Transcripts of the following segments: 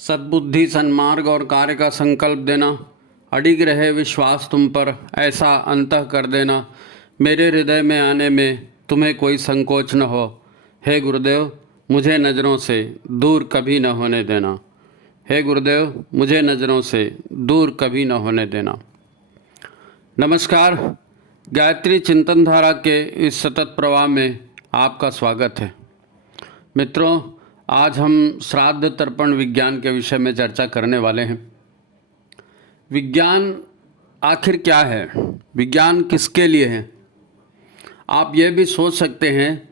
सद्बुद्धि, सन्मार्ग और कार्य का संकल्प देना, अडिग रहे विश्वास तुम पर, ऐसा अंतः कर देना, मेरे हृदय में आने में तुम्हें कोई संकोच न हो। हे गुरुदेव, मुझे नज़रों से दूर कभी न होने देना। हे गुरुदेव, मुझे नज़रों से दूर कभी न होने देना। नमस्कार, गायत्री चिंतन धारा के इस सतत प्रवाह में आपका स्वागत है। मित्रों, आज हम श्राद्ध तर्पण विज्ञान के विषय में चर्चा करने वाले हैं। विज्ञान आखिर क्या है? विज्ञान किसके लिए है? आप ये भी सोच सकते हैं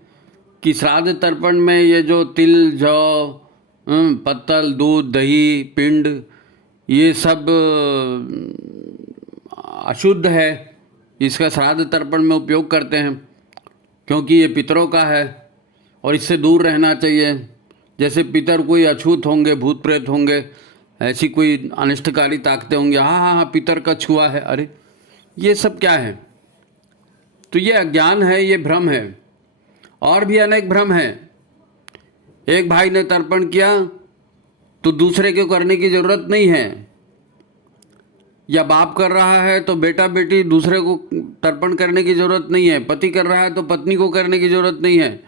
कि श्राद्ध तर्पण में ये जो तिल, जौ, पत्तल, दूध, दही, पिंड, ये सब अशुद्ध है, इसका श्राद्ध तर्पण में उपयोग करते हैं क्योंकि ये पितरों का है और इससे दूर रहना चाहिए। जैसे पितर कोई अछूत होंगे, भूत प्रेत होंगे, ऐसी कोई अनिष्टकारी ताकतें होंगी, हाँ हाँ हाँ पितर का छुआ है। अरे ये सब क्या है? तो ये अज्ञान है, ये भ्रम है। और भी अनेक भ्रम है। एक भाई ने तर्पण किया तो दूसरे को करने की ज़रूरत नहीं है, या बाप कर रहा है तो बेटा बेटी दूसरे को तर्पण करने की ज़रूरत नहीं है, पति कर रहा है तो पत्नी को करने की ज़रूरत नहीं है।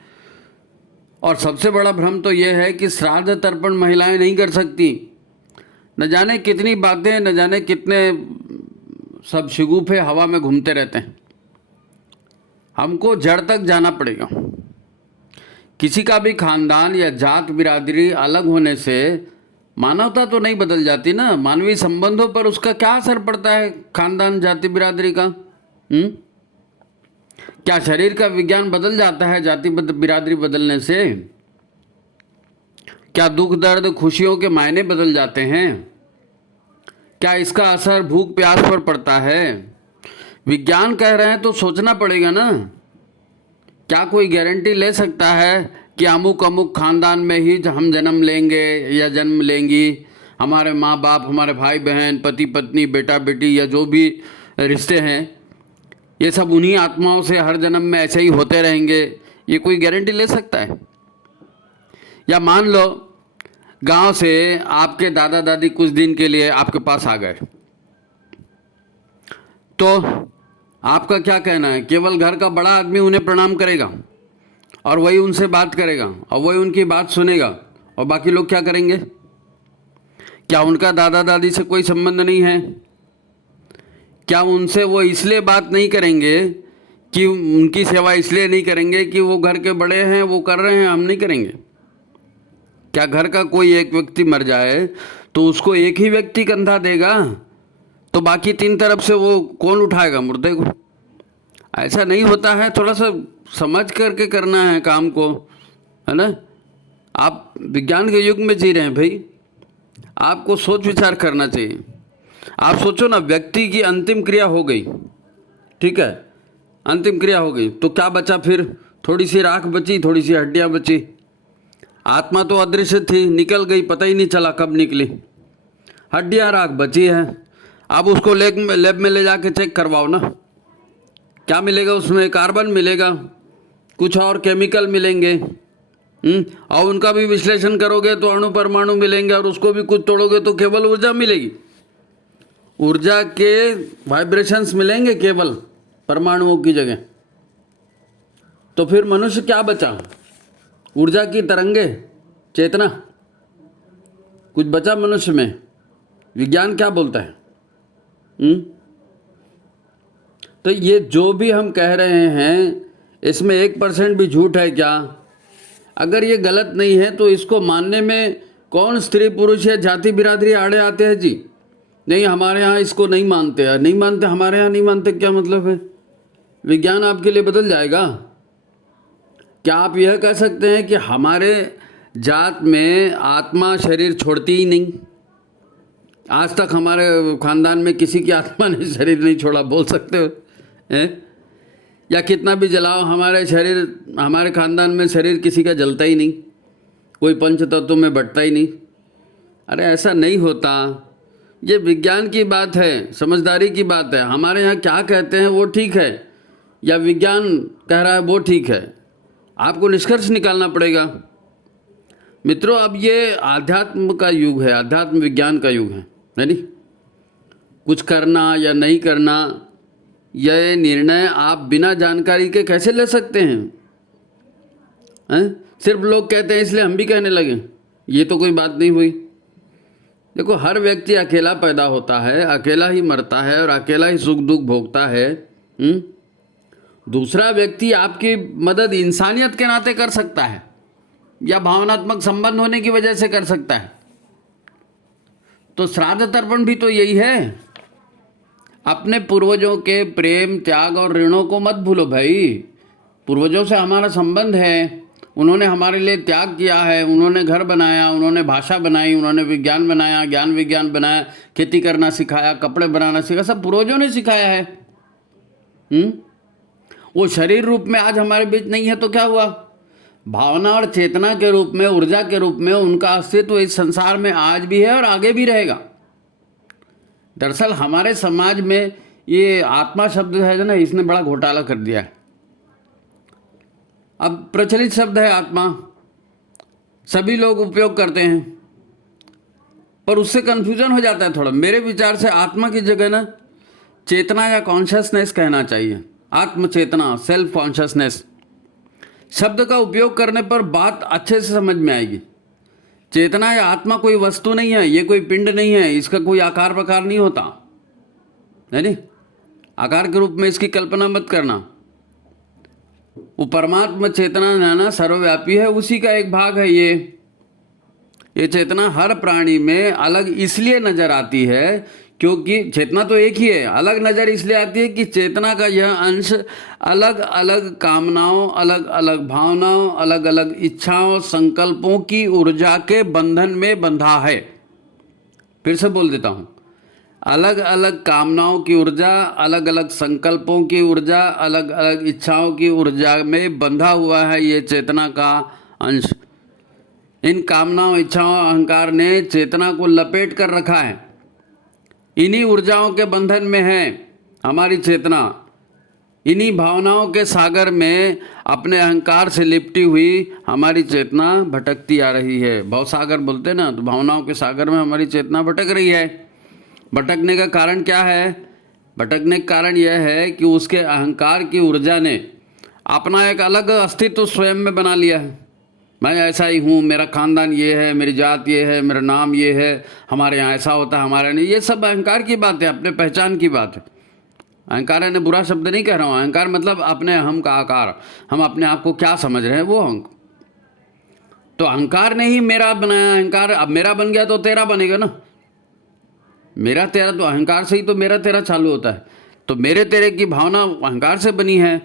और सबसे बड़ा भ्रम तो यह है कि श्राद्ध तर्पण महिलाएं नहीं कर सकती। न जाने कितनी बातें, न जाने कितने सब शिगुफे हवा में घूमते रहते हैं। हमको जड़ तक जाना पड़ेगा। किसी का भी खानदान या जात बिरादरी अलग होने से मानवता तो नहीं बदल जाती ना। मानवीय संबंधों पर उसका क्या असर पड़ता है खानदान, जाति बिरादरी का? क्या शरीर का विज्ञान बदल जाता है जाति बिरादरी बदलने से? क्या दुख दर्द खुशियों के मायने बदल जाते हैं? क्या इसका असर भूख प्यास पर पड़ता है? विज्ञान कह रहे हैं तो सोचना पड़ेगा ना। क्या कोई गारंटी ले सकता है कि अमुक अमुक खानदान में ही हम जन्म लेंगे या जन्म लेंगी? हमारे माँ बाप, हमारे भाई बहन, पति पत्नी, बेटा बेटी या जो भी रिश्ते हैं, ये सब उन्हीं आत्माओं से हर जन्म में ऐसे ही होते रहेंगे? ये कोई गारंटी ले सकता है? या मान लो गांव से आपके दादा दादी कुछ दिन के लिए आपके पास आ गए, तो आपका क्या कहना है? केवल घर का बड़ा आदमी उन्हें प्रणाम करेगा और वही उनसे बात करेगा और वही उनकी बात सुनेगा, और बाकी लोग क्या करेंगे? क्या उनका दादा दादी से कोई संबंध नहीं है? क्या उनसे वो इसलिए बात नहीं करेंगे कि उनकी सेवा इसलिए नहीं करेंगे कि वो घर के बड़े हैं, वो कर रहे हैं, हम नहीं करेंगे? क्या घर का कोई एक व्यक्ति मर जाए तो उसको एक ही व्यक्ति कंधा देगा, तो बाकी तीन तरफ से वो कौन उठाएगा मुर्दे को? ऐसा नहीं होता है। थोड़ा सा समझ करके करना है काम को, है ना। आप विज्ञान के युग में जी रहे हैं भाई, आपको सोच विचार करना चाहिए। आप सोचो ना, व्यक्ति की अंतिम क्रिया हो गई, ठीक है, अंतिम क्रिया हो गई, तो क्या बचा फिर? थोड़ी सी राख बची, थोड़ी सी हड्डियां बची। आत्मा तो अदृश्य थी, निकल गई, पता ही नहीं चला कब निकली। हड्डियां राख बची है। अब उसको लैब में ले जाके चेक करवाओ ना, क्या मिलेगा उसमें? कार्बन मिलेगा, कुछ और केमिकल मिलेंगे, और उनका भी विश्लेषण करोगे तो अणु परमाणु मिलेंगे, और उसको भी कुछ तोड़ोगे तो केवल ऊर्जा मिलेगी। ऊर्जा के वाइब्रेशंस मिलेंगे केवल परमाणुओं की जगह। तो फिर मनुष्य क्या बचा? ऊर्जा की तरंगे, चेतना, कुछ बचा मनुष्य में? विज्ञान क्या बोलता है? तो ये जो भी हम कह रहे हैं, इसमें 1% भी झूठ है क्या? अगर ये गलत नहीं है तो इसको मानने में कौन स्त्री पुरुष या जाति बिरादरी आड़े आते हैं जी? नहीं, हमारे यहाँ इसको नहीं मानते हैं। नहीं मानते, हमारे यहाँ नहीं मानते, क्या मतलब है? विज्ञान आपके लिए बदल जाएगा? क्या आप यह कह सकते हैं कि हमारे जात में आत्मा शरीर छोड़ती ही नहीं? आज तक हमारे खानदान में किसी की आत्मा ने शरीर नहीं छोड़ा, बोल सकते हो? या कितना भी जलाओ, हमारे शरीर, हमारे खानदान में शरीर किसी का जलता ही नहीं, कोई पंच तत्वों में बंटता ही नहीं। अरे ऐसा नहीं होता। ये विज्ञान की बात है, समझदारी की बात है। हमारे यहाँ क्या कहते हैं वो ठीक है, या विज्ञान कह रहा है वो ठीक है? आपको निष्कर्ष निकालना पड़ेगा। मित्रों, अब ये आध्यात्म का युग है, आध्यात्म विज्ञान का युग है नहीं? कुछ करना या नहीं करना, यह निर्णय आप बिना जानकारी के कैसे ले सकते हैं? सिर्फ लोग कहते हैं इसलिए हम भी कहने लगे, ये तो कोई बात नहीं हुई। देखो, हर व्यक्ति अकेला पैदा होता है, अकेला ही मरता है और अकेला ही सुख दुख भोगता है। दूसरा व्यक्ति आपकी मदद इंसानियत के नाते कर सकता है या भावनात्मक संबंध होने की वजह से कर सकता है। तो श्राद्ध तर्पण भी तो यही है। अपने पूर्वजों के प्रेम, त्याग और ऋणों को मत भूलो भाई। पूर्वजों से हमारा संबंध है, उन्होंने हमारे लिए त्याग किया है, उन्होंने घर बनाया, उन्होंने भाषा बनाई, उन्होंने विज्ञान बनाया, ज्ञान विज्ञान बनाया, खेती करना सिखाया, कपड़े बनाना सिखाया, सब पूर्वजों ने सिखाया है। वो शरीर रूप में आज हमारे बीच नहीं है तो क्या हुआ? भावना और चेतना के रूप में, ऊर्जा के रूप में उनका अस्तित्व इस संसार में आज भी है और आगे भी रहेगा। दरअसल हमारे समाज में ये आत्मा शब्द है ना, इसने बड़ा घोटाला कर दिया है। अब प्रचलित शब्द है आत्मा, सभी लोग उपयोग करते हैं, पर उससे कन्फ्यूजन हो जाता है थोड़ा। मेरे विचार से आत्मा की जगह ना चेतना या कॉन्शियसनेस कहना चाहिए। आत्मचेतना, सेल्फ कॉन्शियसनेस शब्द का उपयोग करने पर बात अच्छे से समझ में आएगी। चेतना या आत्मा कोई वस्तु नहीं है, ये कोई पिंड नहीं है, इसका कोई आकार प्रकार नहीं होता है नहीं? आकार के रूप में इसकी कल्पना मत करना। वो परमात्मा चेतना है ना, सर्वव्यापी है, उसी का एक भाग है ये चेतना हर प्राणी में अलग इसलिए नजर आती है क्योंकि चेतना तो एक ही है, अलग नजर इसलिए आती है कि चेतना का यह अंश अलग अलग कामनाओं, अलग अलग भावनाओं, अलग अलग इच्छाओं, संकल्पों की ऊर्जा के बंधन में बंधा है। फिर से बोल देता हूँ, अलग अलग कामनाओं की ऊर्जा, अलग अलग संकल्पों की ऊर्जा, अलग अलग इच्छाओं की ऊर्जा में बंधा हुआ है ये चेतना का अंश। इन कामनाओं, इच्छाओं, अहंकार ने चेतना को लपेट कर रखा है। इन्हीं ऊर्जाओं के बंधन में है हमारी चेतना। इन्हीं भावनाओं के सागर में अपने अहंकार से लिपटी हुई हमारी चेतना भटकती आ रही है। भवसागर बोलते ना, तो भावनाओं के सागर में हमारी चेतना भटक रही है। भटकने का कारण क्या है? भटकने का कारण यह है कि उसके अहंकार की ऊर्जा ने अपना एक अलग अस्तित्व स्वयं में बना लिया है। मैं ऐसा ही हूँ, मेरा खानदान ये है, मेरी जात ये है, मेरा नाम ये है, हमारे यहाँ ऐसा होता है, हमारे नहीं। ये सब अहंकार की बात है, अपने पहचान की बात है। अहंकार ने बुरा शब्द नहीं कह रहा हूँ, अहंकार मतलब अपने हम का आकार, हम अपने आप को क्या समझ रहे हैं वो अहंक। तो अहंकार ने ही मेरा बनाया। अहंकार अब मेरा बन गया तो तेरा बनेगा ना। मेरा तेरा तो अहंकार से ही तो मेरा तेरा चालू होता है। तो मेरे तेरे की भावना अहंकार से बनी है।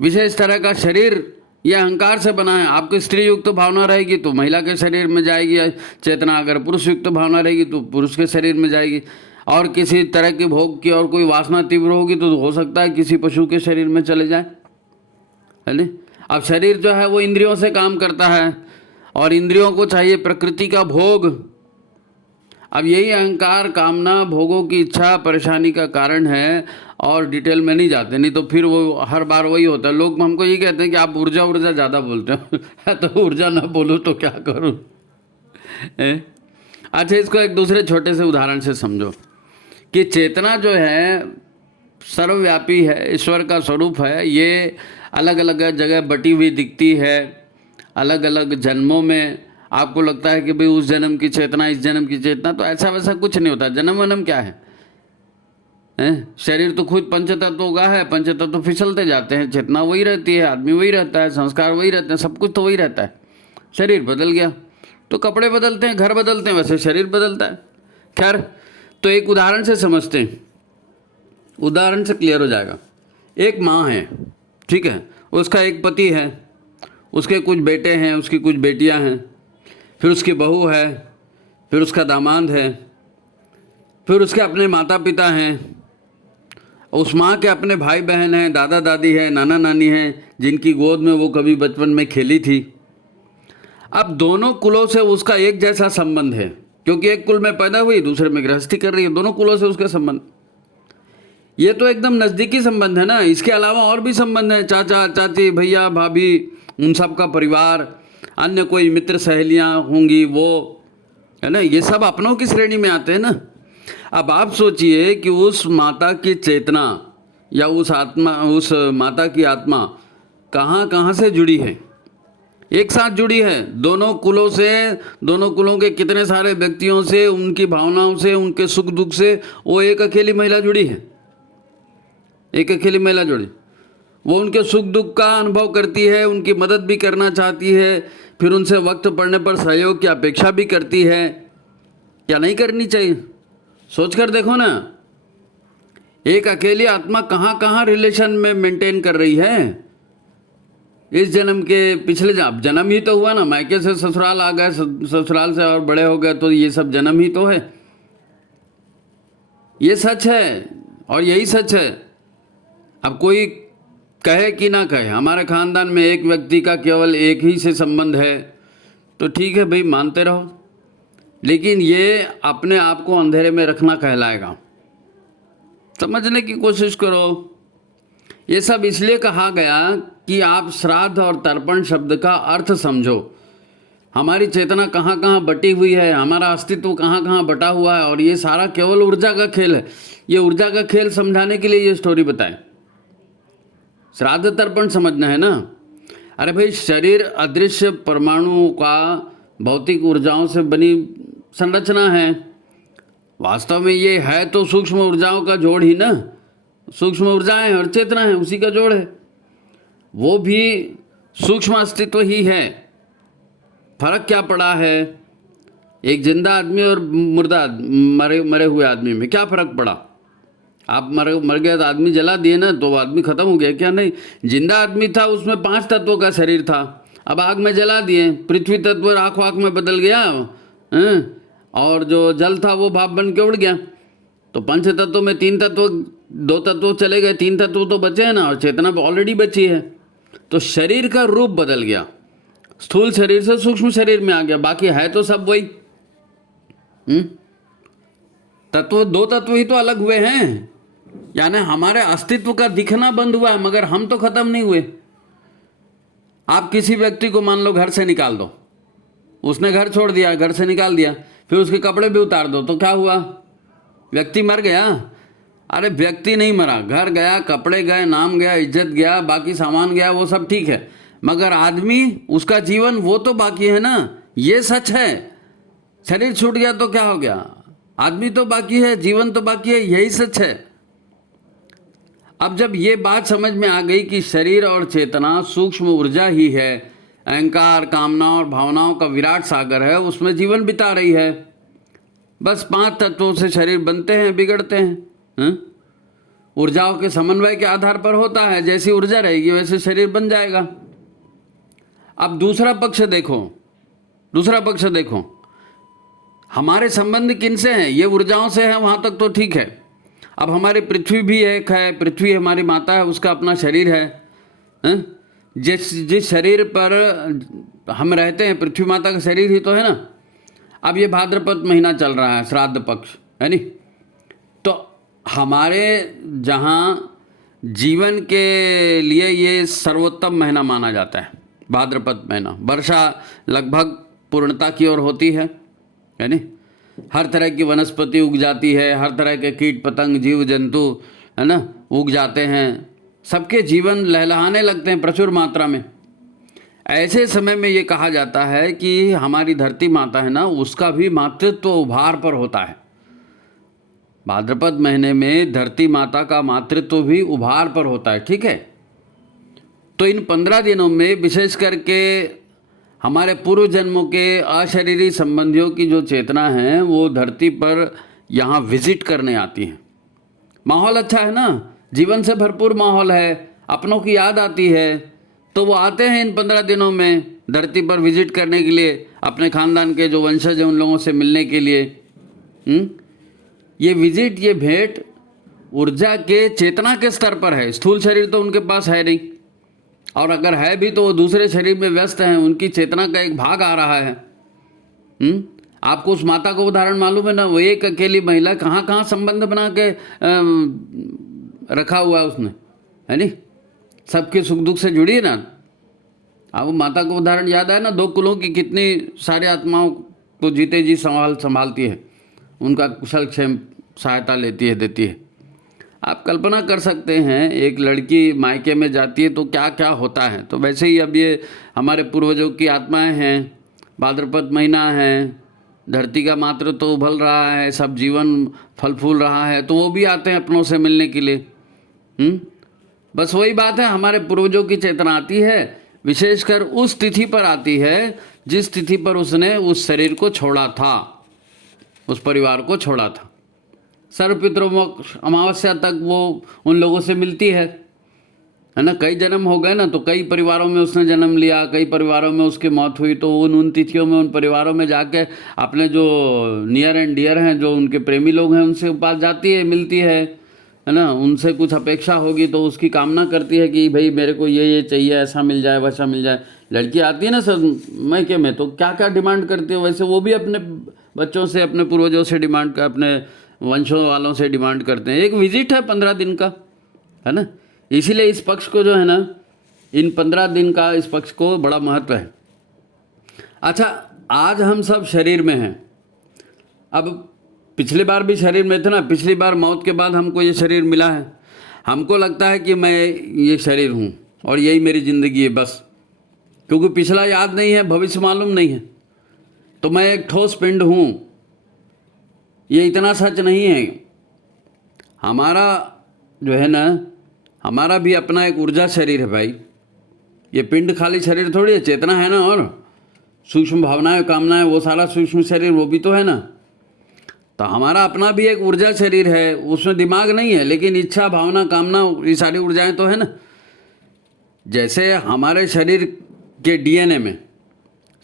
विशेष तरह का शरीर यह अहंकार से बना है। आपकी स्त्री युक्त भावना रहेगी तो महिला के शरीर में जाएगी चेतना, अगर पुरुष युक्त भावना रहेगी तो पुरुष के शरीर में जाएगी। और किसी तरह के भोग की और कोई वासना तीव्र होगी तो हो सकता है किसी पशु के शरीर में चले जाए, है नहीं? अब शरीर जो है वो इंद्रियों से काम करता है और इंद्रियों को चाहिए प्रकृति का भोग। अब यही अहंकार, कामना, भोगों की इच्छा परेशानी का कारण है और डिटेल में नहीं जाते, नहीं तो फिर वो हर बार वही होता है। लोग हमको ये कहते हैं कि आप ऊर्जा ज़्यादा बोलते हो तो ऊर्जा ना बोलूँ तो क्या करूँ? अच्छा, इसको एक दूसरे छोटे से उदाहरण से समझो कि चेतना जो है सर्वव्यापी है, ईश्वर का स्वरूप है। ये अलग अलग जगह बटी हुई दिखती है, अलग अलग जन्मों में। आपको लगता है कि भाई उस जन्म की चेतना, इस जन्म की चेतना, तो ऐसा वैसा कुछ नहीं होता। जन्म वन्म क्या है? शरीर तो खुद पंचतत्व का है, पंचतत्व फिसलते जाते हैं, चेतना वही रहती है, आदमी वही रहता है, संस्कार वही रहते हैं, सब कुछ तो वही रहता है। शरीर बदल गया तो कपड़े बदलते हैं, घर बदलते हैं, वैसे शरीर बदलता है। खैर, तो एक उदाहरण से समझते हैं, उदाहरण से क्लियर हो जाएगा। एक माँ है, ठीक है, उसका एक पति है, उसके कुछ बेटे हैं, उसकी कुछ बेटियां हैं, फिर उसकी बहू है, फिर उसका दामाद है, फिर उसके अपने माता पिता हैं, उस माँ के अपने भाई बहन हैं, दादा दादी हैं, नाना नानी हैं, जिनकी गोद में वो कभी बचपन में खेली थी। अब दोनों कुलों से उसका एक जैसा संबंध है, क्योंकि एक कुल में पैदा हुई, दूसरे में गृहस्थी कर रही है, दोनों कुलों से उसका संबंध। ये तो एकदम नज़दीकी संबंध है ना। इसके अलावा और भी संबंध है, चाचा चाची, भैया भाभी, उन सब का परिवार, अन्य कोई मित्र सहेलियां होंगी वो, है ना, ये सब अपनों की श्रेणी में आते हैं ना। अब आप सोचिए कि उस माता की चेतना या उस माता की आत्मा कहाँ कहाँ से जुड़ी है, एक साथ जुड़ी है, दोनों कुलों से, दोनों कुलों के कितने सारे व्यक्तियों से, उनकी भावनाओं से, उनके सुख दुख से वो एक अकेली महिला जुड़ी है, एक अकेली महिला जुड़ी। वो उनके सुख दुख का अनुभव करती है, उनकी मदद भी करना चाहती है, फिर उनसे वक्त पड़ने पर सहयोग की अपेक्षा भी करती है। क्या नहीं करनी चाहिए? सोच कर देखो ना, एक अकेली आत्मा कहाँ कहाँ रिलेशन में मेंटेन कर रही है। इस जन्म के पिछले जन्म ही तो हुआ ना, मायके से ससुराल आ गए, ससुराल से और बड़े हो गए, तो ये सब जन्म ही तो है। ये सच है और यही सच है। अब कोई कहे कि ना कहे, हमारे खानदान में एक व्यक्ति का केवल एक ही से संबंध है, तो ठीक है भाई, मानते रहो, लेकिन ये अपने आप को अंधेरे में रखना कहलाएगा। समझने की कोशिश करो। ये सब इसलिए कहा गया कि आप श्राद्ध और तर्पण शब्द का अर्थ समझो। हमारी चेतना कहाँ कहाँ बटी हुई है, हमारा अस्तित्व कहाँ कहाँ बटा हुआ है, और ये सारा केवल ऊर्जा का खेल है। ये ऊर्जा का खेल समझाने के लिए ये स्टोरी बताएं। श्राद्ध तर्पण समझना है ना। अरे भाई, शरीर अदृश्य परमाणुओं का भौतिक ऊर्जाओं से बनी संरचना है। वास्तव में ये है तो सूक्ष्म ऊर्जाओं का जोड़ ही ना। सूक्ष्म ऊर्जाएं और चेतना है, उसी का जोड़ है। वो भी सूक्ष्म अस्तित्व ही है। फर्क क्या पड़ा है एक जिंदा आदमी और मुर्दा मरे हुए आदमी में? क्या फर्क पड़ा? आप मर गया तो आदमी जला दिए ना, तो आदमी खत्म हो गया क्या? नहीं, जिंदा आदमी था, उसमें 5 तत्वों का शरीर था, अब आग में जला दिए, पृथ्वी तत्व राख वाख में बदल गया, और जो जल था वो भाप बन के उड़ गया। तो पंच तत्वों में 3 तत्व, 2 तत्व चले गए, 3 तत्व तो बचे हैं ना, और चेतना ऑलरेडी बची है। तो शरीर का रूप बदल गया, स्थूल शरीर से सूक्ष्म शरीर में आ गया, बाकी है तो सब वही। तत्व 2 तत्व ही तो अलग हुए हैं, यानी हमारे अस्तित्व का दिखना बंद हुआ है, मगर हम तो खत्म नहीं हुए। आप किसी व्यक्ति को मान लो घर से निकाल दो, उसने घर छोड़ दिया, घर से निकाल दिया, फिर उसके कपड़े भी उतार दो, तो क्या हुआ? व्यक्ति मर गया? अरे व्यक्ति नहीं मरा, घर गया, कपड़े गए, नाम गया, इज्जत गया, बाकी सामान गया, वो सब ठीक है, मगर आदमी, उसका जीवन वो तो बाकी है ना। ये सच है। शरीर छूट गया तो क्या हो गया? आदमी तो बाकी है, जीवन तो बाकी है, यही सच है। अब जब ये बात समझ में आ गई कि शरीर और चेतना सूक्ष्म ऊर्जा ही है, अहंकार, कामना और भावनाओं का विराट सागर है, उसमें जीवन बिता रही है। बस 5 तत्वों से शरीर बनते हैं, बिगड़ते हैं। ऊर्जाओं के समन्वय के आधार पर होता है, जैसी ऊर्जा रहेगी वैसे शरीर बन जाएगा। अब दूसरा पक्ष देखो, दूसरा पक्ष देखो, हमारे संबंध किनसे हैं? ये ऊर्जाओं से है, वहाँ तक तो ठीक है। अब हमारी पृथ्वी भी एक है, पृथ्वी हमारी माता है, उसका अपना शरीर है। जिस शरीर पर हम रहते हैं, पृथ्वी माता का शरीर ही तो है ना। अब ये भाद्रपद महीना चल रहा है, श्राद्ध पक्ष है नी, तो हमारे जहाँ जीवन के लिए ये सर्वोत्तम महीना माना जाता है, भाद्रपद महीना। वर्षा लगभग पूर्णता की ओर होती है नी। हर तरह की वनस्पति उग जाती है, हर तरह के कीट पतंग, जीव जंतु, है ना, उग जाते हैं, सबके जीवन लहलहाने लगते हैं प्रचुर मात्रा में। ऐसे समय में ये कहा जाता है कि हमारी धरती माता है ना, उसका भी मातृत्व उभार पर होता है। भाद्रपद महीने में धरती माता का मातृत्व भी उभार पर होता है, ठीक है। तो इन 15 दिनों में विशेष करके हमारे पूर्व जन्मों के अशरीरी संबंधियों की जो चेतना है वो धरती पर यहाँ विजिट करने आती हैं। माहौल अच्छा है ना, जीवन से भरपूर माहौल है, अपनों की याद आती है, तो वो आते हैं इन 15 दिनों में धरती पर विजिट करने के लिए, अपने खानदान के जो वंशज हैं उन लोगों से मिलने के लिए। ये विजिट, ये भेंट ऊर्जा के चेतना के स्तर पर है। स्थूल शरीर तो उनके पास है नहीं, और अगर है भी तो वो दूसरे शरीर में व्यस्त हैं, उनकी चेतना का एक भाग आ रहा है। आपको उस माता को उदाहरण मालूम है ना, वो एक अकेली महिला कहाँ कहाँ संबंध बना के रखा हुआ है उसने, है नी, सबके सुख दुख से जुड़ी है ना। आपको माता का उदाहरण याद है ना, 2 कुलों की कितनी सारी आत्माओं को जीते जी संभालती है, उनका कुशल क्षेम सहायता लेती है, देती है। आप कल्पना कर सकते हैं एक लड़की मायके में जाती है तो क्या क्या होता है। तो वैसे ही अब ये हमारे पूर्वजों की आत्माएं हैं, भाद्रपद महीना है, धरती का मात्र तो उभल रहा है, सब जीवन फल फूल रहा है, तो वो भी आते हैं अपनों से मिलने के लिए। बस वही बात है, हमारे पूर्वजों की चेतना आती है, विशेषकर उस तिथि पर आती है जिस तिथि पर उसने उस शरीर को छोड़ा था, उस परिवार को छोड़ा था। सर्वपितृमोक्ष अमावस्या तक वो उन लोगों से मिलती है ना। कई जन्म हो गए ना, तो कई परिवारों में उसने जन्म लिया, कई परिवारों में उसकी मौत हुई, तो उन तिथियों में उन परिवारों में जाके अपने जो नियर एंड डियर हैं, जो उनके प्रेमी लोग हैं, उनसे पास जाती है, मिलती है ना। उनसे कुछ अपेक्षा होगी तो उसकी कामना करती है कि भाई मेरे को ये चाहिए, ऐसा मिल जाए, वैसा मिल जाए। लड़की आती है ना सब मैके में, तो क्या क्या डिमांड करती है, वैसे वो भी अपने बच्चों से, अपने पूर्वजों से डिमांड कर, अपने वंशों वालों से डिमांड करते हैं। एक विजिट है 15 दिन का, है ना। इसीलिए इस पक्ष को जो है ना, इन 15 दिन का इस पक्ष को बड़ा महत्व है। अच्छा, आज हम सब शरीर में हैं। अब पिछली बार भी शरीर में थे ना, पिछली बार मौत के बाद हमको ये शरीर मिला है, हमको लगता है कि मैं ये शरीर हूँ और यही मेरी ज़िंदगी है बस, क्योंकि पिछला याद नहीं है, भविष्य मालूम नहीं है, तो मैं एक ठोस पिंड हूँ। ये इतना सच नहीं है। हमारा जो है ना, हमारा भी अपना एक ऊर्जा शरीर है भाई। ये पिंड खाली शरीर थोड़ी है, चेतना है ना, और सूक्ष्म भावनाएं, कामनाएं, वो सारा सूक्ष्म शरीर वो भी तो है ना। तो हमारा अपना भी एक ऊर्जा शरीर है, उसमें दिमाग नहीं है, लेकिन इच्छा, भावना, कामना, ये सारी ऊर्जाएं तो है ना। जैसे हमारे शरीर के डीएनए में,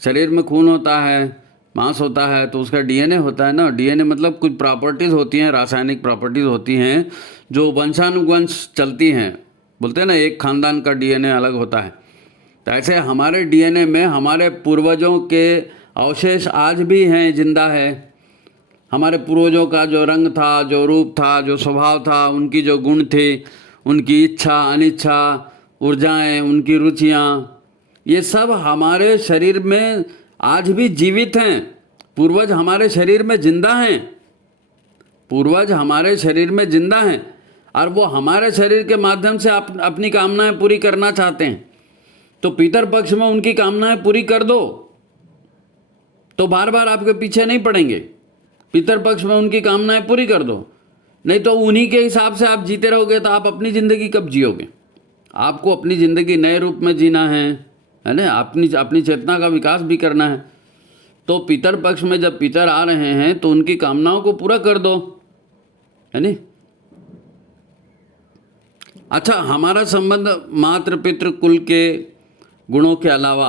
शरीर में खून होता है, मांस होता है, तो उसका डीएनए होता है ना। डीएनए मतलब कुछ प्रॉपर्टीज़ होती हैं, रासायनिक प्रॉपर्टीज़ होती हैं जो वंशानुवंश चलती हैं। बोलते हैं ना, एक खानदान का डीएनए अलग होता है। तो ऐसे हमारे डीएनए में हमारे पूर्वजों के अवशेष आज भी हैं, जिंदा है। हमारे पूर्वजों का जो रंग था, जो रूप था, जो स्वभाव था, उनकी जो गुण थे, उनकी इच्छा, अनिच्छा, ऊर्जाएं, उनकी रुचियाँ, ये सब हमारे शरीर में आज भी जीवित हैं। पूर्वज हमारे शरीर में जिंदा हैं, पूर्वज हमारे शरीर में जिंदा हैं, और वो हमारे शरीर के माध्यम से अपनी कामनाएं पूरी करना चाहते हैं। तो पितर पक्ष में उनकी कामनाएं पूरी कर दो, तो बार बार आपके पीछे नहीं पड़ेंगे। पितर पक्ष में उनकी कामनाएं पूरी कर दो, नहीं तो उन्हीं के हिसाब से आप जीते रहोगे, तो आप अपनी ज़िंदगी कब जियोगे। आपको अपनी ज़िंदगी नए रूप में जीना है ना, अपनी चेतना का विकास भी करना है। तो पितर पक्ष में जब पितर आ रहे हैं तो उनकी कामनाओं को पूरा कर दो, है नहीं। अच्छा, हमारा संबंध मातृ पितृ कुल के गुणों के अलावा,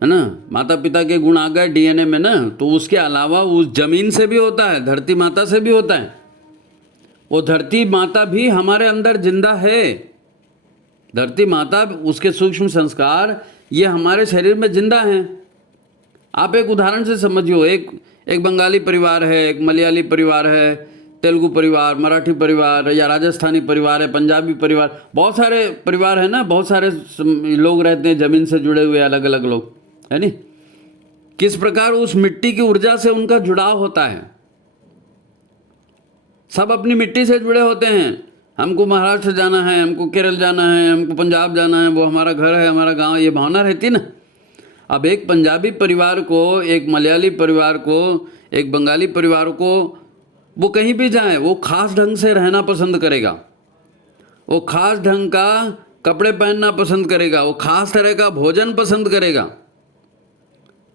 है ना, माता पिता के गुण आ गए डीएनए में ना, तो उसके अलावा उस जमीन से भी होता है, धरती माता से भी होता है। वो धरती माता भी हमारे अंदर जिंदा है। धरती माता, उसके सूक्ष्म संस्कार, ये हमारे शरीर में जिंदा हैं। आप एक उदाहरण से समझियो, एक बंगाली परिवार है, एक मलयाली परिवार है, तेलुगु परिवार, मराठी परिवार, या राजस्थानी परिवार है, पंजाबी परिवार, बहुत सारे परिवार है ना, बहुत सारे लोग रहते हैं जमीन से जुड़े हुए, अलग अलग लोग, है नी। किस प्रकार उस मिट्टी की ऊर्जा से उनका जुड़ाव होता है। सब अपनी मिट्टी से जुड़े होते हैं। हमको महाराष्ट्र जाना है, हमको केरल जाना है, हमको पंजाब जाना है, वो हमारा घर है, हमारा गांव, ये भावना रहती ना। अब एक पंजाबी परिवार को, एक मलयाली परिवार को, एक बंगाली परिवार को, वो कहीं भी जाए, वो खास ढंग से रहना पसंद करेगा, वो खास ढंग का कपड़े पहनना पसंद करेगा, वो खास तरह का भोजन पसंद करेगा।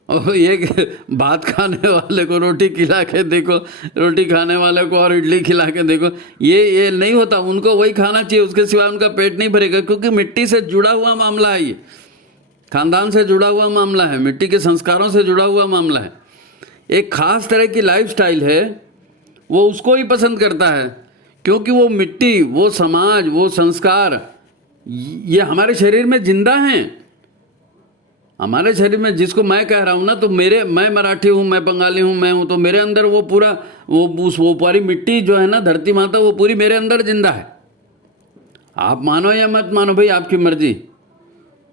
और एक भात खाने वाले को रोटी खिला के देखो, रोटी खाने वाले को और इडली खिला के देखो, ये नहीं होता। उनको वही खाना चाहिए, उसके सिवा उनका पेट नहीं भरेगा, क्योंकि मिट्टी से जुड़ा हुआ मामला है, ये खानदान से जुड़ा हुआ मामला है, मिट्टी के संस्कारों से जुड़ा हुआ मामला है। एक खास तरह की लाइफस्टाइल है, वो उसको ही पसंद करता है, क्योंकि वो मिट्टी, वो समाज, वो संस्कार, ये हमारे शरीर में जिंदा हैं। हमारे शरीर में, जिसको मैं कह रहा हूँ ना, तो मैं मराठी हूँ, मैं बंगाली हूँ, मैं हूँ, तो मेरे अंदर वो पूरा वो पूरी मिट्टी जो है ना, धरती माता, वो पूरी मेरे अंदर जिंदा है। आप मानो या मत मानो भाई, आपकी मर्जी।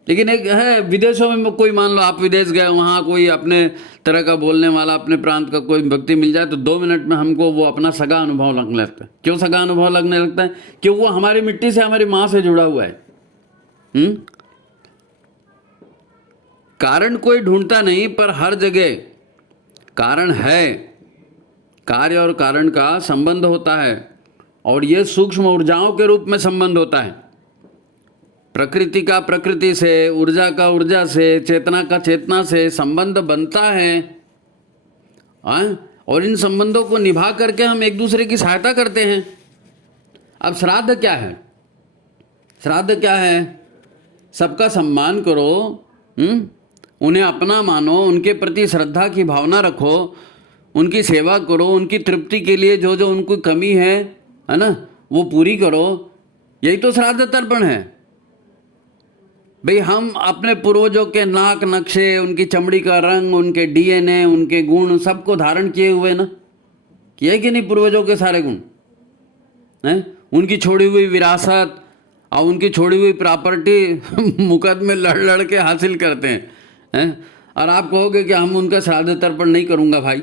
लेकिन एक है विदेशों में कोई, मान लो आप विदेश गए, वहाँ कोई अपने तरह का बोलने वाला, अपने प्रांत का कोई व्यक्ति मिल जाए तो 2 मिनट में हमको वो अपना सगा अनुभव लगने लगता है। क्यों सगा अनुभव लगने लगता है? कि वो हमारी मिट्टी से, हमारी माँ से जुड़ा हुआ है। कारण कोई ढूंढता नहीं, पर हर जगह कारण है। कार्य और कारण का संबंध होता है, और ये सूक्ष्म ऊर्जाओं के रूप में संबंध होता है। प्रकृति का प्रकृति से, ऊर्जा का ऊर्जा से, चेतना का चेतना से संबंध बनता है। और इन संबंधों को निभा करके हम एक दूसरे की सहायता करते हैं। अब श्राद्ध क्या है? श्राद्ध क्या है? सबका सम्मान करो, उन्हें अपना मानो, उनके प्रति श्रद्धा की भावना रखो, उनकी सेवा करो, उनकी तृप्ति के लिए जो जो उनको कमी है ना, वो पूरी करो। यही तो श्राद्ध तर्पण है भाई। हम अपने पूर्वजों के नाक नक्शे, उनकी चमड़ी का रंग, उनके डीएनए, उनके गुण सबको धारण किए हुए ना, किए कि नहीं? पूर्वजों के सारे गुण हैं, उनकी छोड़ी हुई विरासत और उनकी छोड़ी हुई प्रॉपर्टी मुकदमे लड़ लड़ के हासिल करते हैं। और आप कहोगे कि हम उनका श्राद्ध तर्पण नहीं करूँगा भाई।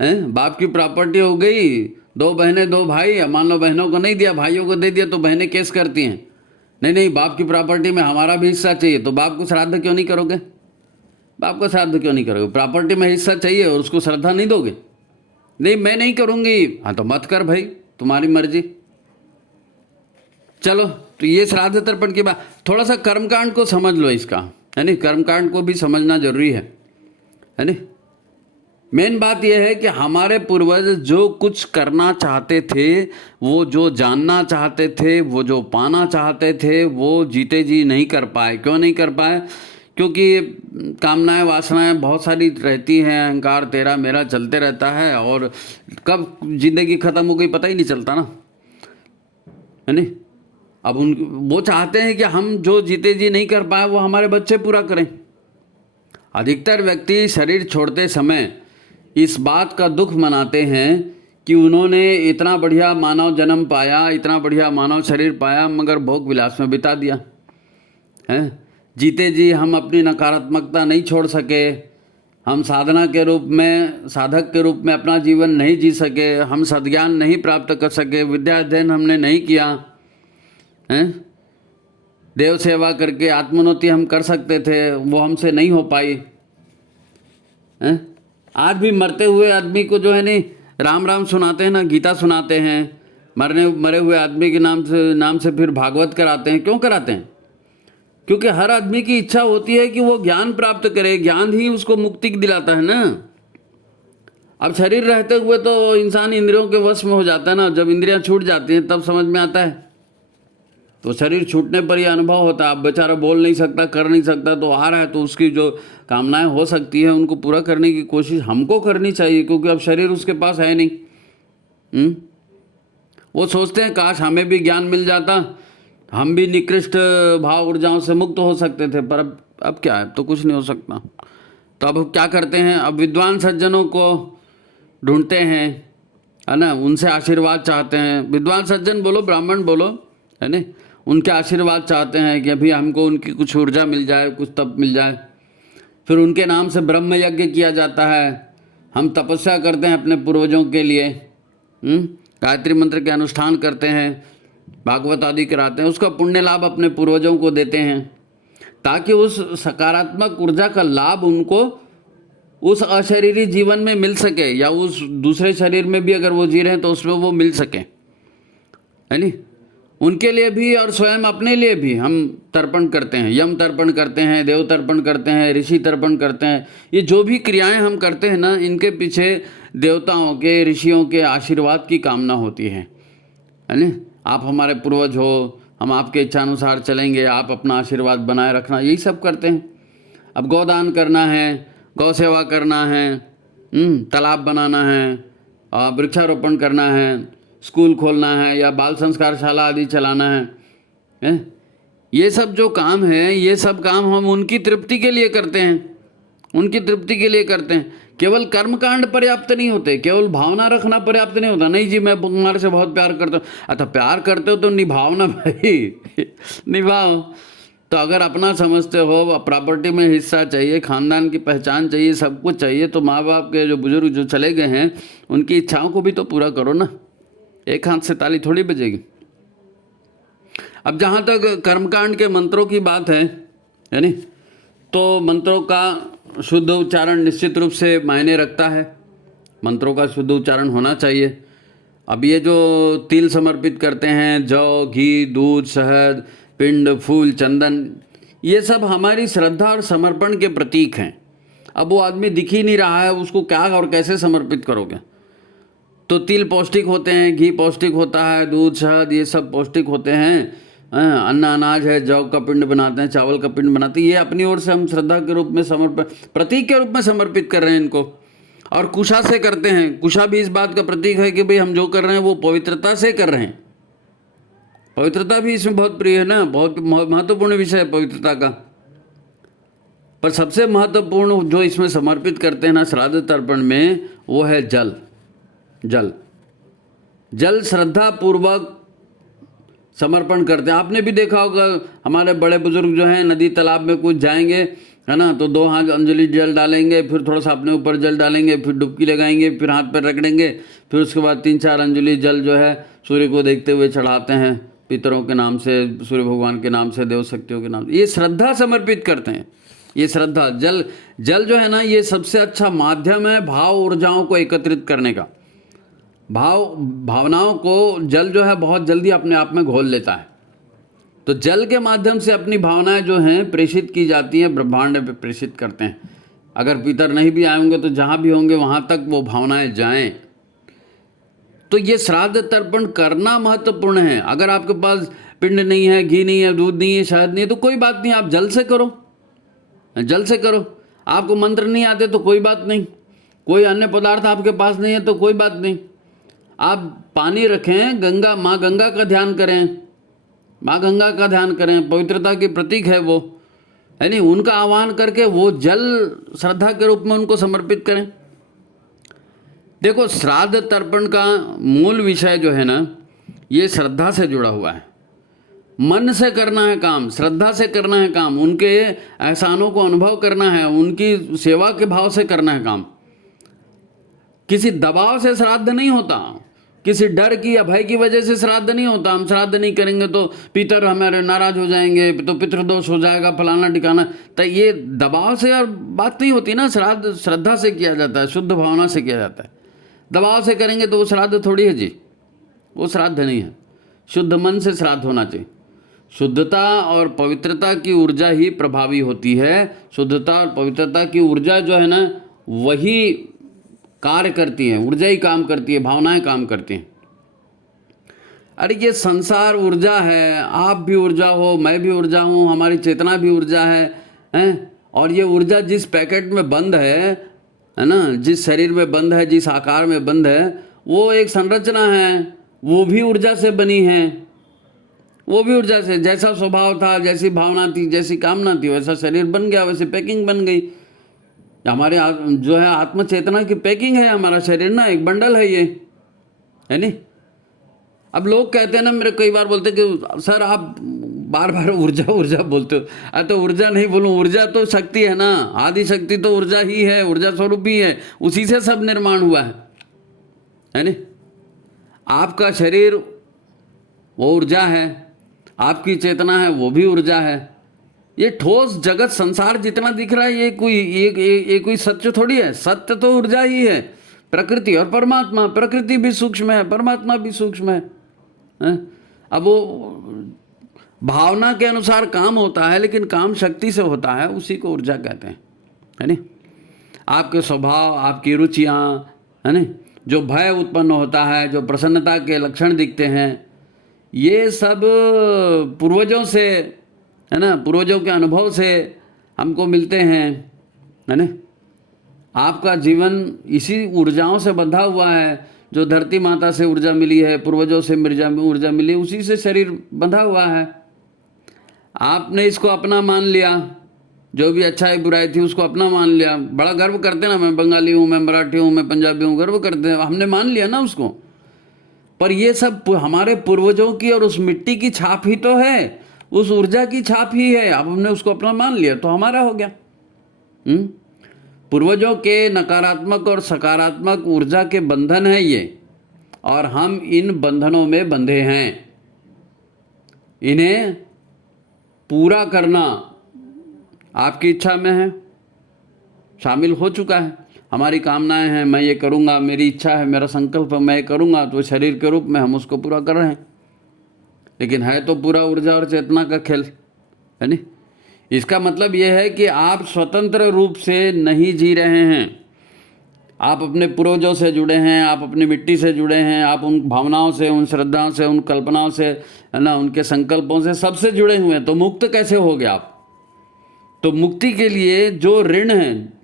बाप की प्रॉपर्टी हो गई, 2 बहनें 2 भाई, मान लो बहनों को नहीं दिया, भाइयों को दे दिया, तो बहनें केस करती हैं, नहीं बाप की प्रॉपर्टी में हमारा भी हिस्सा चाहिए। तो बाप को श्राद्ध क्यों नहीं करोगे? बाप को श्राद्ध क्यों नहीं करोगे? प्रॉपर्टी में हिस्सा चाहिए और उसको श्रद्धा नहीं दोगे? नहीं मैं नहीं करूँगी। हाँ तो मत कर भाई, तुम्हारी मर्जी। चलो, तो ये श्राद्ध तर्पण की बात। थोड़ा सा कर्मकांड को समझ लो इसका, है नहीं? कर्मकांड को भी समझना जरूरी है नहीं? मेन बात यह है कि हमारे पूर्वज जो कुछ करना चाहते थे, वो जो जानना चाहते थे, वो जो पाना चाहते थे, वो जीते जी नहीं कर पाए। क्यों नहीं कर पाए? क्योंकि कामनाएं, वासनाएं बहुत सारी रहती हैं, अहंकार तेरा मेरा चलते रहता है, और कब जिंदगी खत्म हो गई पता ही नहीं चलता ना, है नहीं? अब वो चाहते हैं कि हम जो जीते जी नहीं कर पाए वो हमारे बच्चे पूरा करें। अधिकतर व्यक्ति शरीर छोड़ते समय इस बात का दुख मनाते हैं कि उन्होंने इतना बढ़िया मानव जन्म पाया, इतना बढ़िया मानव शरीर पाया, मगर भोग विलास में बिता दिया है। जीते जी हम अपनी नकारात्मकता नहीं छोड़ सके, हम साधना के रूप में, साधक के रूप में अपना जीवन नहीं जी सके, हम सद्ज्ञान नहीं प्राप्त कर सके, विद्या अध्ययन हमने नहीं किया है। देव सेवा करके आत्मोन्नति हम कर सकते थे, वो हमसे नहीं हो पाई है। आज भी मरते हुए आदमी को जो है नहीं राम राम सुनाते हैं ना, गीता सुनाते हैं, मरे हुए आदमी के नाम से फिर भागवत कराते हैं। क्यों कराते हैं? क्योंकि हर आदमी की इच्छा होती है कि वो ज्ञान प्राप्त करे, ज्ञान ही उसको मुक्ति दिलाता है ना। अब शरीर रहते हुए तो इंसान इंद्रियों के वश में हो जाता है ना, जब इंद्रियां छूट जाती हैं तब समझ में आता है। तो शरीर छूटने पर ही अनुभव होता है। अब बेचारा बोल नहीं सकता, कर नहीं सकता, तो आ रहा है, तो उसकी जो कामनाएं हो सकती है उनको पूरा करने की कोशिश हमको करनी चाहिए, क्योंकि अब शरीर उसके पास है नहीं। वो सोचते हैं काश हमें भी ज्ञान मिल जाता, हम भी निकृष्ट भाव ऊर्जाओं से मुक्त हो सकते थे, पर अब क्या है, तो कुछ नहीं हो सकता। तो अब क्या करते हैं? अब विद्वान सज्जनों को ढूंढते हैं, है ना, उनसे आशीर्वाद चाहते हैं। विद्वान सज्जन बोलो, ब्राह्मण बोलो, है ना, उनके आशीर्वाद चाहते हैं कि अभी हमको उनकी कुछ ऊर्जा मिल जाए, कुछ तप मिल जाए। फिर उनके नाम से ब्रह्म यज्ञ किया जाता है। हम तपस्या करते हैं अपने पूर्वजों के लिए, गायत्री मंत्र के अनुष्ठान करते हैं, भागवत आदि कराते हैं, उसका पुण्य लाभ अपने पूर्वजों को देते हैं, ताकि उस सकारात्मक ऊर्जा का लाभ उनको उस अशरीरी जीवन में मिल सके, या उस दूसरे शरीर में भी अगर वो जी रहे हैं तो उसमें वो मिल सके, है नहीं? उनके लिए भी और स्वयं अपने लिए भी हम तर्पण करते हैं। यम तर्पण करते हैं, देव तर्पण करते हैं, ऋषि तर्पण करते हैं। ये जो भी क्रियाएं हम करते हैं ना, इनके पीछे देवताओं के, ऋषियों के आशीर्वाद की कामना होती है ना। आप हमारे पूर्वज हो, हम आपके इच्छानुसार चलेंगे, आप अपना आशीर्वाद बनाए रखना, यही सब करते हैं। अब गौदान करना है, गौ सेवा करना है, तालाब बनाना है, वृक्षारोपण करना है, स्कूल खोलना है, या बाल संस्कार शाला आदि चलाना है। ये सब जो काम है, ये सब काम हम उनकी तृप्ति के लिए करते हैं, उनकी तृप्ति के लिए करते हैं। केवल कर्मकांड पर्याप्त नहीं होते, केवल भावना रखना पर्याप्त नहीं होता। नहीं जी मैं तुम्हारे से बहुत प्यार करता हूँ। अच्छा प्यार करते हो तो निभाओ ना भाई, निभाओ। तो अगर अपना समझते हो, प्रॉपर्टी में हिस्सा चाहिए, खानदान की पहचान चाहिए, सब कुछ चाहिए, तो माँ बाप के जो बुजुर्ग जो चले गए हैं उनकी इच्छाओं को भी तो पूरा करो ना। एक हाथ से ताली थोड़ी बजेगी। अब जहाँ तक कर्मकांड के मंत्रों की बात है नहीं, तो मंत्रों का शुद्ध उच्चारण निश्चित रूप से मायने रखता है। मंत्रों का शुद्ध उच्चारण होना चाहिए। अब ये जो तिल समर्पित करते हैं, जौ, घी, दूध, शहद, पिंड, फूल, चंदन, ये सब हमारी श्रद्धा और समर्पण के प्रतीक हैं। अब वो आदमी दिख ही नहीं रहा है, उसको क्या और कैसे समर्पित करोगे? तो तिल पौष्टिक होते हैं, घी पौष्टिक होता है, दूध, शहद, ये सब पौष्टिक होते हैं। अन्न अनाज है, जौ का पिंड बनाते हैं, चावल का पिंड बनाते हैं। ये अपनी ओर से हम श्रद्धा के रूप में प्रतीक के रूप में समर्पित कर रहे हैं इनको। और कुशा से करते हैं। कुशा भी इस बात का प्रतीक है कि भाई हम जो कर रहे हैं वो पवित्रता से कर रहे हैं। पवित्रता भी इसमें बहुत प्रिय है ना, बहुत महत्वपूर्ण विषय है पवित्रता का। पर सबसे महत्वपूर्ण जो इसमें समर्पित करते हैं ना श्राद्ध तर्पण में, वो है जल। जल जल श्रद्धा पूर्वक समर्पण करते हैं। आपने भी देखा होगा, हमारे बड़े बुजुर्ग जो हैं नदी तालाब में कुछ जाएंगे, है ना, तो 2 हाथ अंजलि जल डालेंगे, फिर थोड़ा सा अपने ऊपर जल डालेंगे, फिर डुबकी लगाएंगे, फिर हाथ पर रगड़ेंगे, फिर उसके बाद 3-4 अंजलि जल जो है सूर्य को देखते हुए चढ़ाते हैं, पितरों के नाम से, सूर्य भगवान के नाम से, देव शक्तियों के नाम से। ये श्रद्धा समर्पित करते हैं। ये श्रद्धा जल जो है ना, ये सबसे अच्छा माध्यम है भाव ऊर्जाओं को एकत्रित करने का। भावनाओं को जल जो है बहुत जल्दी अपने आप में घोल लेता है। तो जल के माध्यम से अपनी भावनाएं जो हैं प्रेषित की जाती हैं, ब्रह्मांड में प्रेषित करते हैं। अगर पितर नहीं भी आएंगे तो जहाँ भी होंगे वहाँ तक वो भावनाएं जाएं। तो ये श्राद्ध तर्पण करना महत्वपूर्ण है। अगर आपके पास पिंड नहीं है, घी नहीं है, दूध नहीं है, शहद नहीं है, तो कोई बात नहीं, आप जल से करो, जल से करो। आपको मंत्र नहीं आते तो कोई बात नहीं, कोई अन्य पदार्थ आपके पास नहीं है तो कोई बात नहीं, आप पानी रखें, गंगा, माँ गंगा का ध्यान करें, माँ गंगा का ध्यान करें, पवित्रता की प्रतीक है वो, है नहीं, उनका आह्वान करके वो जल श्रद्धा के रूप में उनको समर्पित करें। देखो, श्राद्ध तर्पण का मूल विषय जो है ना, ये श्रद्धा से जुड़ा हुआ है। मन से करना है काम, श्रद्धा से करना है काम, उनके एहसानों को अनुभव करना है, उनकी सेवा के भाव से करना है काम। किसी दबाव से श्राद्ध नहीं होता, किसी डर की या भय की वजह से श्राद्ध नहीं होता। हम श्राद्ध नहीं करेंगे तो पितर हमारे नाराज हो जाएंगे, तो पितृदोष हो जाएगा, फलाना ठिकाना, तो ये दबाव से यार बात नहीं होती ना। श्राद्ध श्रद्धा से किया जाता है, शुद्ध भावना से किया जाता है। दबाव से करेंगे तो वो श्राद्ध थोड़ी है जी, वो श्राद्ध नहीं है। शुद्ध मन से श्राद्ध होना चाहिए। शुद्धता और पवित्रता की ऊर्जा ही प्रभावी होती है। शुद्धता और पवित्रता की ऊर्जा जो है ना, वही कार्य करती है, ऊर्जा ही काम करती है, भावनाएं काम करती हैं। अरे ये संसार ऊर्जा है, आप भी ऊर्जा हो, मैं भी ऊर्जा हूँ, हमारी चेतना भी ऊर्जा है? और ये ऊर्जा जिस पैकेट में बंद है ना, जिस शरीर में बंद है, जिस आकार में बंद है, वो एक संरचना है, वो भी ऊर्जा से बनी है। वो भी ऊर्जा से, जैसा स्वभाव था, जैसी भावना थी, जैसी कामना थी, वैसा शरीर बन गया, वैसे पैकिंग बन गई। हमारे जो है आत्म चेतना की पैकिंग है हमारा शरीर ना, एक बंडल है ये, है नहीं। अब लोग कहते हैं ना, मेरे कई बार बोलते कि सर आप बार बार ऊर्जा ऊर्जा बोलते हो। अरे तो ऊर्जा नहीं बोलूँ, ऊर्जा तो शक्ति है ना, आदि शक्ति तो ऊर्जा ही है, ऊर्जा स्वरूप ही है, उसी से सब निर्माण हुआ है नहीं। आपका शरीर वो ऊर्जा है, आपकी चेतना है वो भी ऊर्जा है। ये ठोस जगत संसार जितना दिख रहा है, ये कोई सत्य थोड़ी है। सत्य तो ऊर्जा ही है, प्रकृति और परमात्मा। प्रकृति भी सूक्ष्म है, परमात्मा भी सूक्ष्म है? अब वो भावना के अनुसार काम होता है, लेकिन काम शक्ति से होता है, उसी को ऊर्जा कहते हैं, है नहीं। आपके स्वभाव, आपकी रुचियाँ, है नहीं, जो भय उत्पन्न होता है, जो प्रसन्नता के लक्षण दिखते हैं, ये सब पूर्वजों से, है ना, पूर्वजों के अनुभव से हमको मिलते हैं, है ना। आपका जीवन इसी ऊर्जाओं से बंधा हुआ है। जो धरती माता से ऊर्जा मिली है, पूर्वजों से ऊर्जा मिली, उसी से शरीर बंधा हुआ है। आपने इसको अपना मान लिया, जो भी अच्छाई बुराई थी उसको अपना मान लिया। बड़ा गर्व करते ना, मैं बंगाली हूँ, मैं मराठी हूँ, मैं पंजाबी हूँ, गर्व करते हैं, हमने मान लिया ना उसको। पर ये सब हमारे पूर्वजों की और उस मिट्टी की छाप ही तो है। उस ऊर्जा की छाप ही है। अब हमने उसको अपना मान लिया तो हमारा हो गया। पूर्वजों के नकारात्मक और सकारात्मक ऊर्जा के बंधन है ये, और हम इन बंधनों में बंधे हैं। इन्हें पूरा करना आपकी इच्छा में है, शामिल हो चुका है। हमारी कामनाएं हैं, मैं ये करूँगा, मेरी इच्छा है, मेरा संकल्प है, मैं ये करूँगा, तो शरीर के रूप में हम उसको पूरा कर रहे हैं। लेकिन है तो पूरा ऊर्जा और चेतना का खेल, है नहीं। इसका मतलब ये है कि आप स्वतंत्र रूप से नहीं जी रहे हैं। आप अपने पूर्वजों से जुड़े हैं, आप अपनी मिट्टी से जुड़े हैं, आप उन भावनाओं से, उन श्रद्धाओं से, उन कल्पनाओं से, है ना, उनके संकल्पों से, सबसे जुड़े हुए हैं। तो मुक्त कैसे हो गए आप? तो मुक्ति के लिए जो ऋण है,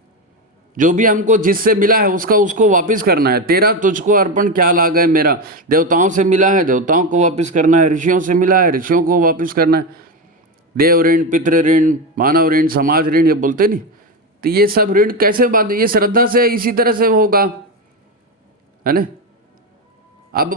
जो भी हमको जिससे मिला है उसका उसको वापस करना है। तेरा तुझको अर्पण क्या लाग है मेरा, देवताओं से मिला है, देवताओं को वापस करना है, ऋषियों से मिला है, ऋषियों को वापस करना है। देव ऋण, पितृ ऋण, मानव ऋण, समाज ऋण, ये बोलते नहीं। तो ये सब ऋण कैसे बात, ये श्रद्धा से इसी तरह से होगा, है ना। अब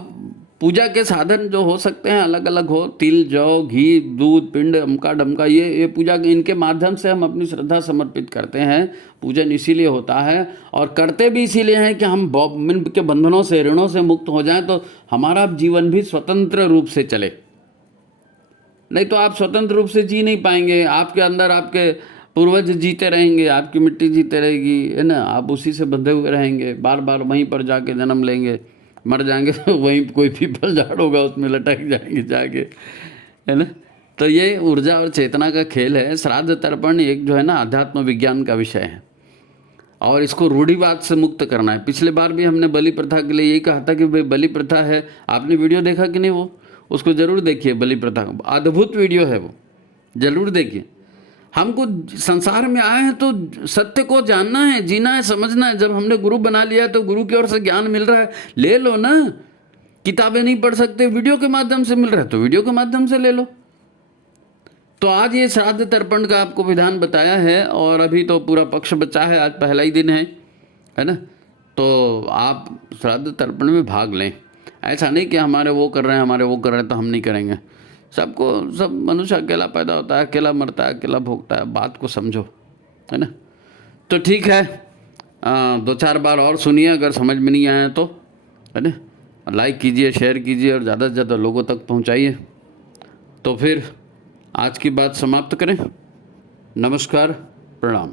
पूजा के साधन जो हो सकते हैं अलग अलग हो, तिल, जौ, घी, दूध, पिंड, अमका डमका, ये पूजा के, इनके माध्यम से हम अपनी श्रद्धा समर्पित करते हैं। पूजन इसीलिए होता है, और करते भी इसीलिए हैं कि हम मन के बंधनों से, ऋणों से मुक्त हो जाएं, तो हमारा जीवन भी स्वतंत्र रूप से चले। नहीं तो आप स्वतंत्र रूप से जी नहीं पाएंगे। आपके अंदर आपके पूर्वज जीते रहेंगे, आपकी मिट्टी जीते रहेगी, है ना। आप उसी से बंधे हुए रहेंगे, बार बार वहीं पर जाके जन्म लेंगे, मर जाएंगे तो वहीं कोई पीपल झाड़ होगा, उसमें लटक जाएंगे जाके, है ना। तो ये ऊर्जा और चेतना का खेल है। श्राद्ध तर्पण एक जो है ना अध्यात्म विज्ञान का विषय है, और इसको रूढ़िवाद से मुक्त करना है। पिछले बार भी हमने बलि प्रथा के लिए यही कहा था कि भाई बलि प्रथा है। आपने वीडियो देखा कि नहीं? वो उसको ज़रूर देखिए। बलि प्रथा अद्भुत वीडियो है, वो ज़रूर देखिए। हमको संसार में आए हैं तो सत्य को जानना है, जीना है, समझना है। जब हमने गुरु बना लिया है तो गुरु की ओर से ज्ञान मिल रहा है, ले लो ना। किताबें नहीं पढ़ सकते, वीडियो के माध्यम से मिल रहा है तो वीडियो के माध्यम से ले लो। तो आज ये श्राद्ध तर्पण का आपको विधान बताया है, और अभी तो पूरा पक्ष बचा है, आज पहला ही दिन है ना। तो आप श्राद्ध तर्पण में भाग लें। ऐसा नहीं कि हमारे वो कर रहे हैं, हमारे वो कर रहे हैं तो हम नहीं करेंगे। सबको, सब मनुष्य अकेला पैदा होता है, अकेला मरता है, अकेला भोगता है। बात को समझो, है ना। तो ठीक है, 2-4 बार और सुनिए, अगर समझ में नहीं आया तो, है ना। लाइक कीजिए, शेयर कीजिए, और ज़्यादा से ज़्यादा लोगों तक पहुंचाइए। तो फिर आज की बात समाप्त करें। नमस्कार, प्रणाम।